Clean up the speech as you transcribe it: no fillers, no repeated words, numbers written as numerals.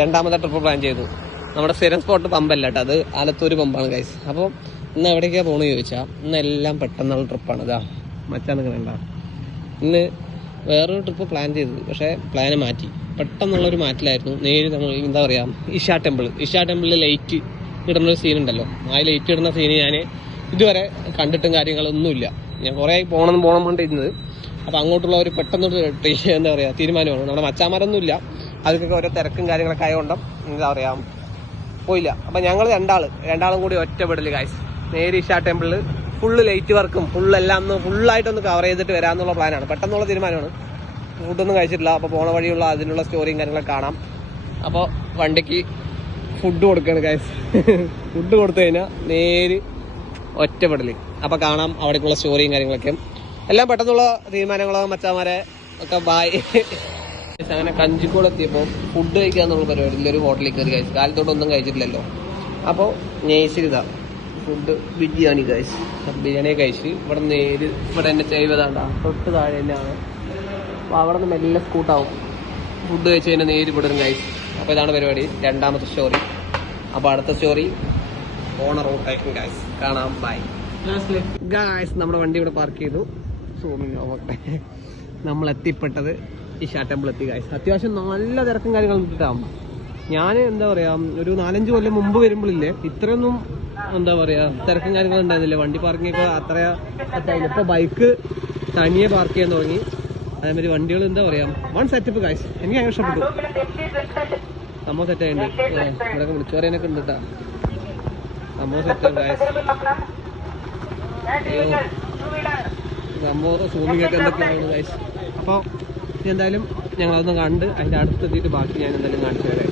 രണ്ടാമത്തെ trip plan ചെയ്തു. നമ്മുടെ സ്ഥിരം സ്പോട്ട് പമ്പല്ല കേട്ടോ, അത് ആലത്തൂർ പമ്പാണ് ഗൈസ്. അപ്പോൾ ഇന്ന് എവിടേക്കാണ് പോകണമെന്ന് ചോദിച്ചാൽ ഇന്ന് എല്ലാം പെട്ടെന്നുള്ള ട്രിപ്പാണ്. ഇതാ മച്ചാന്നൊക്കെ വേണ്ട, ഇന്ന് വേറൊരു ട്രിപ്പ് പ്ലാൻ ചെയ്തത്, പക്ഷേ പ്ലാന് മാറ്റി. പെട്ടെന്നുള്ളൊരു മാറ്റിലായിരുന്നു. നേരെ നമ്മൾ എന്താ പറയുക, ഇഷാ ടെമ്പിളിൽ ലൈറ്റ് ഇടുന്നൊരു സീനുണ്ടല്ലോ, ആ ലൈറ്റ് ഇടുന്ന സീന് ഞാൻ ഇതുവരെ കണ്ടിട്ടും കാര്യങ്ങളൊന്നുമില്ല. ഞാൻ കുറേ പോകണം കൊണ്ടിരുന്നത്. അപ്പോൾ അങ്ങോട്ടുള്ള ഒരു പെട്ടെന്നൊരു എന്താ പറയുക തീരുമാനമാണ്. നമ്മുടെ മച്ചാമാരൊന്നുമില്ല, അതൊക്കെ ഓരോ തിരക്കും കാര്യങ്ങളൊക്കെ ആയതുകൊണ്ടും എന്താ പറയുക പോയില്ല. അപ്പം ഞങ്ങൾ രണ്ടാളും കൂടി ഒറ്റപ്പെടൽ ഗൈസ്. നേരെ ഇഷാ ടെമ്പിളിൽ ഫുള്ള് ലൈറ്റ് വർക്കും ഫുള്ളെല്ലാം ഫുള്ളായിട്ടൊന്ന് കവർ ചെയ്തിട്ട് വരാമെന്നുള്ള പ്ലാനാണ്. പെട്ടെന്നുള്ള തീരുമാനമാണ്. ഫുഡൊന്നും കഴിച്ചിട്ടില്ല. അപ്പോൾ പോണ വഴിയുള്ള അതിനുള്ള സ്റ്റോറിയും കാര്യങ്ങളൊക്കെ കാണാം. അപ്പോൾ വണ്ടിക്ക് ഫുഡ് കൊടുക്കുകയാണ് ഗൈസ്. ഫുഡ് കൊടുത്തു കഴിഞ്ഞാൽ നേര് ഒറ്റപ്പെടൽ. അപ്പോൾ കാണാം അവിടേക്കുള്ള സ്റ്റോറിയും കാര്യങ്ങളൊക്കെ. എല്ലാം പെട്ടെന്നുള്ള തീരുമാനങ്ങളോ മച്ചാമാരെ ഒക്കെ ബായ്. അങ്ങനെ കഞ്ചിക്കോട് എത്തിയപ്പോൾ ഫുഡ് കഴിക്കാന്നുള്ള പരിപാടിയിൽ ഒരു ഹോട്ടലിൽ കയറി കഴിച്ചു. കാലത്തോട്ടൊന്നും കഴിച്ചിട്ടില്ലല്ലോ. അപ്പോൾ നേഴ്സിരിതാ ഫുഡ് ബിരിയാണി കഴിച്ചു. ബിരിയാണി കഴിച്ച് ഇവിടെ നേര് ഇവിടെ എന്നെ ചെയ്തതാണ്ട തൊട്ട് താഴെ തന്നെയാണ്. അപ്പോൾ അവിടെ നിന്ന് മെല്ലെ സ്കൂട്ടാവും. ഫുഡ് കഴിച്ച് കഴിഞ്ഞാൽ നേര് ഇവിടെ കഴിച്ചു. അപ്പോൾ ഇതാണ് പരിപാടി, രണ്ടാമത്തെ സ്റ്റോറി. അപ്പോൾ അടുത്ത സ്റ്റോറി പോണ റൂട്ടായിരിക്കും ഗൈസ്. കാണാം, ബൈ ഗൈസ്. നമ്മുടെ വണ്ടി ഇവിടെ പാർക്ക് ചെയ്തു. നമ്മൾ എത്തിപ്പെട്ടത് ഇഷാ ടെമ്പിൾ എത്തി ഗൈസ്. അത്യാവശ്യം നല്ല തിരക്കും കാര്യങ്ങളും കിട്ടാം. ഞാൻ എന്താ പറയാ ഒരു 4-5 കൊല്ലം മുമ്പ് വരുമ്പോഴില്ലേ ഇത്രയൊന്നും എന്താ പറയാ തിരക്കും കാര്യങ്ങളും ഉണ്ടായിരുന്നില്ല. വണ്ടി പാർക്കിംഗ് ഒക്കെ അത്ര സെറ്റായില്ല. ഇപ്പൊ ബൈക്ക് തനിയെ പാർക്ക് ചെയ്യാൻ തുടങ്ങി. അതേമാതിരി വണ്ടികൾ എന്താ പറയാ വൺ സെറ്റപ്പ് ഗൈസ്. എനിക്ക് ഭയങ്കര ഇഷ്ടപ്പെട്ടു. സംഭവം സെറ്റായിട്ടുണ്ട്. ഇവിടെ വിളിച്ചു പറയാനൊക്കെ ഉണ്ട് കേട്ടാ. സംഭവം സെറ്റ് ഗൈസ്. സംഭവം സൂമിങ് ഒക്കെ എന്തൊക്കെയാണ് ഗൈസ്. അപ്പോൾ എന്തായാലും ഞങ്ങളതൊന്ന് കണ്ട് അതിൻ്റെ അടുത്തെത്തിയിട്ട് ബാക്കി ഞാൻ എന്തായാലും കാണിച്ചു തരാം.